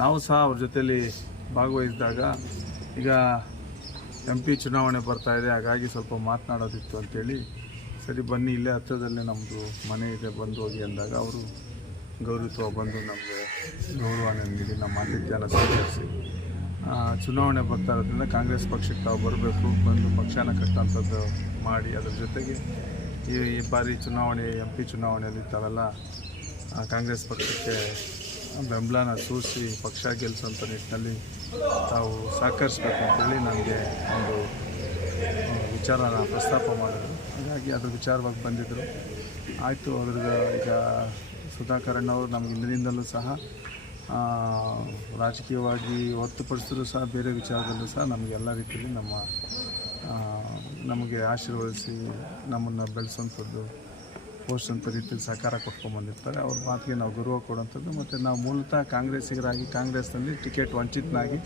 ನಾವು ಸಹ ಅವ್ರ ಜೊತೆಯಲ್ಲಿ ಭಾಗವಹಿಸಿದಾಗ ಈಗ ಎಂ ಪಿ ಚುನಾವಣೆ ಬರ್ತಾ ಇದೆ, ಹಾಗಾಗಿ ಸ್ವಲ್ಪ ಮಾತನಾಡೋದಿತ್ತು ಅಂಥೇಳಿ ಸರಿ, ಬನ್ನಿ, ಇಲ್ಲೇ ಹತ್ತಿರದಲ್ಲೇ ನಮ್ಮದು ಮನೆ ಇದೆ, ಬಂದು ಹೋಗಿ ಅಂದಾಗ ಅವರು ಗೌರವಿತ್ವ ಬಂದು ನಮಗೆ ಗೌರವನ ನೀಡಿ ನಮ್ಮ ಆತಿಥ್ಯನ ಸ್ವೀಕರಿಸಿ ಚುನಾವಣೆ ಬರ್ತಾ ಇರೋದ್ರಿಂದ ಕಾಂಗ್ರೆಸ್ ಪಕ್ಷಕ್ಕೆ ತಾವು ಬರಬೇಕು, ಬಂದು ಪಕ್ಷನ ಕಟ್ಟುವಂಥದ್ದು ಮಾಡಿ, ಅದ್ರ ಜೊತೆಗೆ ಈ ಬಾರಿ ಚುನಾವಣೆ, ಎಂ ಪಿ ಚುನಾವಣೆಯಲ್ಲಿ ತಾವೆಲ್ಲ ಕಾಂಗ್ರೆಸ್ ಪಕ್ಷಕ್ಕೆ ಬೆಂಬಲನ ಸೂಚಿಸಿ ಪಕ್ಷ ಗೆಲ್ಲಿಸುವಂಥ ನಿಟ್ಟಿನಲ್ಲಿ ತಾವು ಸಹಕರಿಸ್ಬೇಕು ಅಂತೇಳಿ ನನಗೆ ಒಂದು ವಿಚಾರನ ಪ್ರಸ್ತಾಪ ಮಾಡಿದರು. ಹಾಗಾಗಿ ಅದ್ರ ವಿಚಾರವಾಗಿ ಬಂದಿದ್ದರು ಆಯಿತು, ಅದ್ರದ್ದು ಈಗ ಸುಧಾಕರಣ್ಣವರು ನಮ್ಗೆ ಹಿಂದಿನಿಂದಲೂ ಸಹ ರಾಜಕೀಯವಾಗಿ ಹೊರತುಪಡಿಸಿದ್ರು ಸಹ, ಬೇರೆ ವಿಚಾರದಲ್ಲೂ ಸಹ ನಮಗೆ ಎಲ್ಲ ರೀತಿಯಲ್ಲಿ ನಮ್ಮ ನಮಗೆ ಆಶೀರ್ವದಿಸಿ ನಮ್ಮನ್ನು ಬೆಳೆಸೋಂಥದ್ದು ಪೋಷಂಥ ರೀತಿಯಲ್ಲಿ ಸಹಕಾರ ಕೊಟ್ಕೊಂಡ್ಬಂದಿರ್ತಾರೆ ಅವ್ರ ಮಾತಿಗೆ ನಾವು ಗೌರವ ಕೊಡುವಂಥದ್ದು ಮತ್ತು ನಾವು ಮೂಲತಃ ಕಾಂಗ್ರೆಸ್ಸಿಗರಾಗಿ ಕಾಂಗ್ರೆಸ್ನಲ್ಲಿ ಟಿಕೆಟ್ ವಂಚಿತನಾಗಿ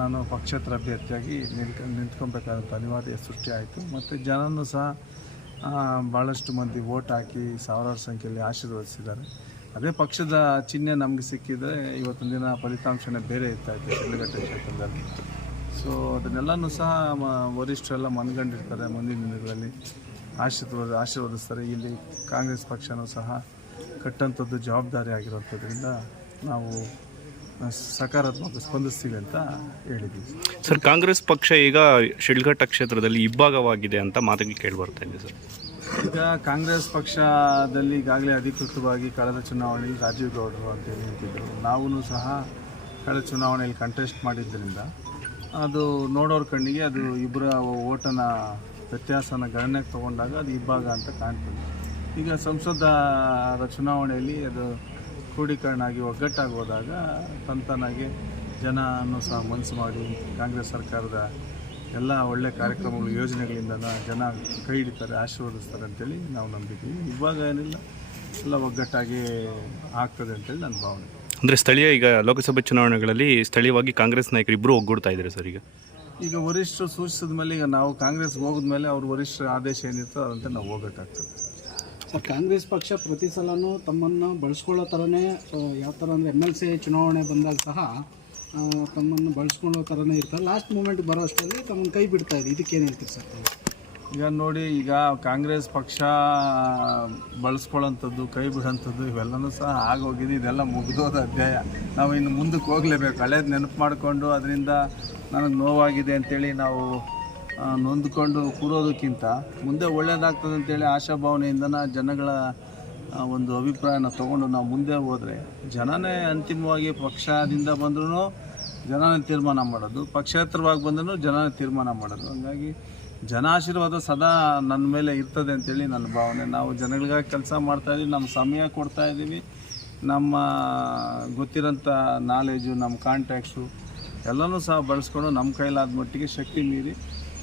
ನಾನು ಪಕ್ಷೇತರ ಅಭ್ಯರ್ಥಿಯಾಗಿ ನಿಂತ್ಕ, ನಿಂತ್ಕೊಬೇಕಾದಂಥ ಅನಿವಾರ್ಯ ಸೃಷ್ಟಿ ಆಯಿತು. ಮತ್ತು ಜನನೂ ಸಹ ಭಾಳಷ್ಟು ಮಂದಿ ವೋಟ್ ಹಾಕಿ ಸಾವಿರಾರು ಸಂಖ್ಯೆಯಲ್ಲಿ ಆಶೀರ್ವದಿಸಿದ್ದಾರೆ. ಅದೇ ಪಕ್ಷದ ಚಿಹ್ನೆ ನಮಗೆ ಸಿಕ್ಕಿದರೆ ಇವತ್ತಿನ ದಿನ ಫಲಿತಾಂಶನೇ ಬೇರೆ ಇರ್ತಾ ಇತ್ತು ಶಿಡ್ಲಘಟ್ಟ ಕ್ಷೇತ್ರದಲ್ಲಿ. ಸೊ ಅದನ್ನೆಲ್ಲನೂ ಸಹ ವರಿಷ್ಠರೆಲ್ಲ ಮನಗಂಡಿರ್ತಾರೆ ಮುಂದಿನ ದಿನಗಳಲ್ಲಿ. ಆಶೀರ್ವಾದ ಆಶೀರ್ವದಿಸ್ತಾರೆ. ಇಲ್ಲಿ ಕಾಂಗ್ರೆಸ್ ಪಕ್ಷನೂ ಸಹ ಕಟ್ಟಂಥದ್ದು ಜವಾಬ್ದಾರಿ ಆಗಿರೋಂಥದ್ರಿಂದ ನಾವು ಸಕಾರಾತ್ಮಕ ಸ್ಪಂದಿಸ್ತೀವಿ ಅಂತ ಹೇಳಿದ್ದೀವಿ. ಸರ್ ಕಾಂಗ್ರೆಸ್ ಪಕ್ಷ ಈಗ ಶಿಡ್ಘಟ್ಟ ಕ್ಷೇತ್ರದಲ್ಲಿ ಇಬ್ಬಾಗವಾಗಿದೆ ಅಂತ ಮಾತುಗಳು ಕೇಳಿ ಬರ್ತಾ ಇದೆ ಸರ್. ಈಗ ಕಾಂಗ್ರೆಸ್ ಪಕ್ಷದಲ್ಲಿ ಈಗಾಗಲೇ ಅಧಿಕೃತವಾಗಿ ಕಳೆದ ಚುನಾವಣೆಯಲ್ಲಿ ರಾಜೀವ್ ಗೌಡರು ಅಂತ ಹೇಳಿ ನಿಂತಿದ್ದರು ನಾವೂ ಸಹ ಕಳೆದ ಚುನಾವಣೆಯಲ್ಲಿ ಕಂಟೆಸ್ಟ್ ಮಾಡಿದ್ದರಿಂದ ಅದು ನೋಡೋರ ಕಣ್ಣಿಗೆ ಅದು ಇಬ್ಬರ ಓಟನ ವ್ಯತ್ಯಾಸನ ಗಣನೆಗೆ ತಗೊಂಡಾಗ ಅದು ಇಬ್ಬಾಗ ಅಂತ ಕಾಣ್ತದೆ. ಈಗ ಸಂಸದ ಚುನಾವಣೆಯಲ್ಲಿ ಅದು ಕ್ರೋಢೀಕರಣ ಆಗಿ ಒಗ್ಗಟ್ಟಾಗಿ ಹೋದಾಗ ಜನ ಅನ್ನು ಸಹ ಮನಸ್ಸು ಮಾಡಿ ಕಾಂಗ್ರೆಸ್ ಸರ್ಕಾರದ ಎಲ್ಲ ಒಳ್ಳೆ ಕಾರ್ಯಕ್ರಮಗಳು ಯೋಜನೆಗಳಿಂದ ಜನ ಕೈ ಹಿಡಿತಾರೆ, ಆಶೀರ್ವದಿಸ್ತಾರೆ ಅಂತೇಳಿ ನಾವು ನಂಬಿದ್ದೀವಿ. ಇವಾಗ ಏನಿಲ್ಲ, ಎಲ್ಲ ಒಗ್ಗಟ್ಟಾಗಿ ಆಗ್ತದೆ ಅಂತೇಳಿ ನನ್ನ ಭಾವನೆ. ಅಂದರೆ ಸ್ಥಳೀಯ ಈಗ ಲೋಕಸಭೆ ಚುನಾವಣೆಗಳಲ್ಲಿ ಸ್ಥಳೀಯವಾಗಿ ಕಾಂಗ್ರೆಸ್ ನಾಯಕರು ಇಬ್ಬರು ಒಗ್ಗೂಡ್ತಾ ಇದ್ದಾರೆ ಸರ್ ಈಗ? ಈಗ ವರಿಷ್ಠರು ಸೂಚಿಸಿದ ಮೇಲೆ ಈಗ ನಾವು ಕಾಂಗ್ರೆಸ್ಗೆ ಹೋಗಿದ್ಮೇಲೆ ಅವ್ರ ವರಿಷ್ಠರ ಆದೇಶ ಏನಿರ್ತದೆ ಅದಂತ ನಾವು ಹೋಗಬೇಕಾಗ್ತದೆ. ಸರ್ ಕಾಂಗ್ರೆಸ್ ಪಕ್ಷ ಪ್ರತಿ ಸಲನೂ ತಮ್ಮನ್ನು ಬಳಸ್ಕೊಳ್ಳೋ ಥರನೇ ಯಾವ ಥರ ಅಂದರೆ ಎಂ ಎಲ್ ಸಿ ಚುನಾವಣೆ ಬಂದಾಗ ಸಹ ತಮ್ಮನ್ನು ಬಳಸ್ಕೊಳ್ಳೋ ಥರನೇ ಇರ್ತಾರೆ ಲಾಸ್ಟ್ ಮೂಮೆಂಟ್ ಬರೋ ಅಷ್ಟರಲ್ಲಿ ತಮ್ಮನ್ನು ಕೈ ಬಿಡ್ತಾ ಇದೆ. ಇದಕ್ಕೇನು ಹೇಳ್ತೀರಿ ಸರ್? ಈಗ ನೋಡಿ ಈಗ ಕಾಂಗ್ರೆಸ್ ಪಕ್ಷ ಬಳಸ್ಕೊಳ್ಳೋಂಥದ್ದು ಕೈ ಬಿಡೋಂಥದ್ದು ಇವೆಲ್ಲನೂ ಸಹ ಆಗೋಗಿದೆ. ಇದೆಲ್ಲ ಮುಗಿದೋದ ಅಧ್ಯಾಯ. ನಾವು ಇನ್ನು ಮುಂದಕ್ಕೆ ಹೋಗಲೇಬೇಕು. ಹಳೇದು ನೆನಪು ಮಾಡಿಕೊಂಡು ಅದರಿಂದ ನನಗೆ ನೋವಾಗಿದೆ ಅಂತೇಳಿ ನಾವು ನೊಂದ್ಕೊಂಡು ಕೂರೋದಕ್ಕಿಂತ ಮುಂದೆ ಒಳ್ಳೆಯದಾಗ್ತದೆ ಅಂತೇಳಿ ಆಶಾಭಾವನೆಯಿಂದನ ಜನಗಳ ಒಂದು ಅಭಿಪ್ರಾಯನ ತೊಗೊಂಡು ನಾವು ಮುಂದೆ ಹೋದರೆ ಜನನೇ ಅಂತಿಮವಾಗಿ ಪಕ್ಷದಿಂದ ಬಂದ್ರೂ ಜನನೇ ತೀರ್ಮಾನ ಮಾಡೋದು, ಪಕ್ಷೇತರವಾಗಿ ಬಂದರೂ ಜನನೇ ತೀರ್ಮಾನ ಮಾಡೋದು. ಹಂಗಾಗಿ ಜನ ಆಶೀರ್ವಾದ ಸದಾ ನನ್ನ ಮೇಲೆ ಇರ್ತದೆ ಅಂತೇಳಿ ನನ್ನ ಭಾವನೆ. ನಾವು ಜನಗಳಿಗಾಗಿ ಕೆಲಸ ಮಾಡ್ತಾಯಿದ್ದೀವಿ ನಮ್ಮ ಸಮಯ ಕೊಡ್ತಾಯಿದ್ದೀವಿ ನಮ್ಮ, ಗೊತ್ತಿರೋಂಥ ನಾಲೆಜು ನಮ್ಮ ಕಾಂಟ್ಯಾಕ್ಟ್ಸು ಎಲ್ಲನೂ ಸಹ ಬಳಸ್ಕೊಂಡು ನಮ್ಮ ಕೈಲಾದ ಮಟ್ಟಿಗೆ ಶಕ್ತಿ ಮೀರಿ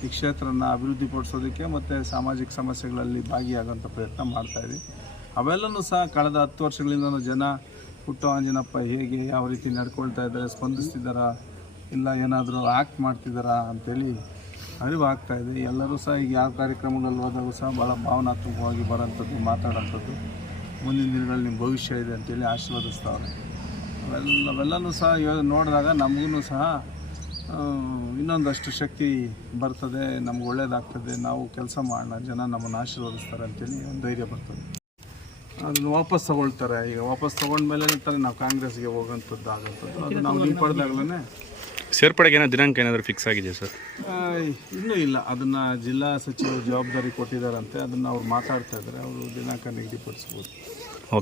ಈ ಕ್ಷೇತ್ರನ ಅಭಿವೃದ್ಧಿಪಡಿಸೋದಕ್ಕೆ ಮತ್ತು ಸಾಮಾಜಿಕ ಸಮಸ್ಯೆಗಳಲ್ಲಿ ಭಾಗಿಯಾಗುವಂಥ ಪ್ರಯತ್ನ ಮಾಡ್ತಾಯಿದ್ದೀವಿ ಅವೆಲ್ಲನೂ ಸಹ ಕಳೆದ ಹತ್ತು ವರ್ಷಗಳಿಂದ ಜನ ಪುಟ್ಟ ಆಂಜನಪ್ಪ ಹೇಗೆ ಯಾವ ರೀತಿ ನಡ್ಕೊಳ್ತಾ ಇದ್ದಾರೆ, ಸ್ಪಂದಿಸ್ತಿದ್ದಾರಾ, ಇಲ್ಲ ಏನಾದರೂ ಆ್ಯಕ್ಟ್ ಮಾಡ್ತಿದ್ದಾರಾ ಅಂತೇಳಿ ಅರಿವು ಇದೆ. ಎಲ್ಲರೂ ಸಹ ಈಗ ಯಾವ ಕಾರ್ಯಕ್ರಮಗಳಲ್ಲಿ ಹೋದಾಗೂ ಸಹ ಭಾಳ ಭಾವನಾತ್ಮಕವಾಗಿ ಬರೋಂಥದ್ದು ಮಾತಾಡೋಂಥದ್ದು ಮುಂದಿನ ದಿನಗಳಲ್ಲಿ ನಿಮ್ಮ ಭವಿಷ್ಯ ಇದೆ ಅಂತೇಳಿ ಆಶೀರ್ವದಿಸ್ತಾವ್ರೆ ಅವೆಲ್ಲ ಅವೆಲ್ಲನೂ ಸಹ ಇವಾಗ ನೋಡಿದಾಗ ನಮಗೂ ಸಹ ಇನ್ನೊಂದಷ್ಟು ಶಕ್ತಿ ಬರ್ತದೆ ನಮ್ಗೆ ಒಳ್ಳೇದಾಗ್ತದೆ ನಾವು ಕೆಲಸ ಮಾಡೋಣ ಜನ ನಮ್ಮನ್ನು ಆಶೀರ್ವದಿಸ್ತಾರೆ ಅಂತೇಳಿ ಒಂದು ಧೈರ್ಯ ಬರ್ತದೆ. ಅದನ್ನು ವಾಪಸ್ ತಗೊಳ್ತಾರೆ. ಈಗ ವಾಪಸ್ ತಗೊಂಡ್ಮೇಲೆ ತಾನೇ ನಾವು ಕಾಂಗ್ರೆಸ್ಗೆ ಹೋಗೋಂಥದ್ದು ಆಗೋಂಥದ್ದು. ಅದು ನಾವು ಹಿಂಪಡೆದಾಗಲೇ ಸೇರ್ಪಡೆಗೆ ಏನೋ ದಿನಾಂಕ ಏನಾದರೂ ಫಿಕ್ಸ್ ಆಗಿದೆ ಸರ್? ಇನ್ನೂ ಇಲ್ಲ. ಅದನ್ನು ಜಿಲ್ಲಾ ಸಚಿವರು ಜವಾಬ್ದಾರಿ ಕೊಟ್ಟಿದ್ದಾರಂತೆ. ಅದನ್ನು ಅವ್ರು ಮಾತಾಡ್ತಾ ಇದ್ದಾರೆ. ಅವರು ದಿನಾಂಕ ನಿಗದಿಪಡಿಸ್ಬೋದು.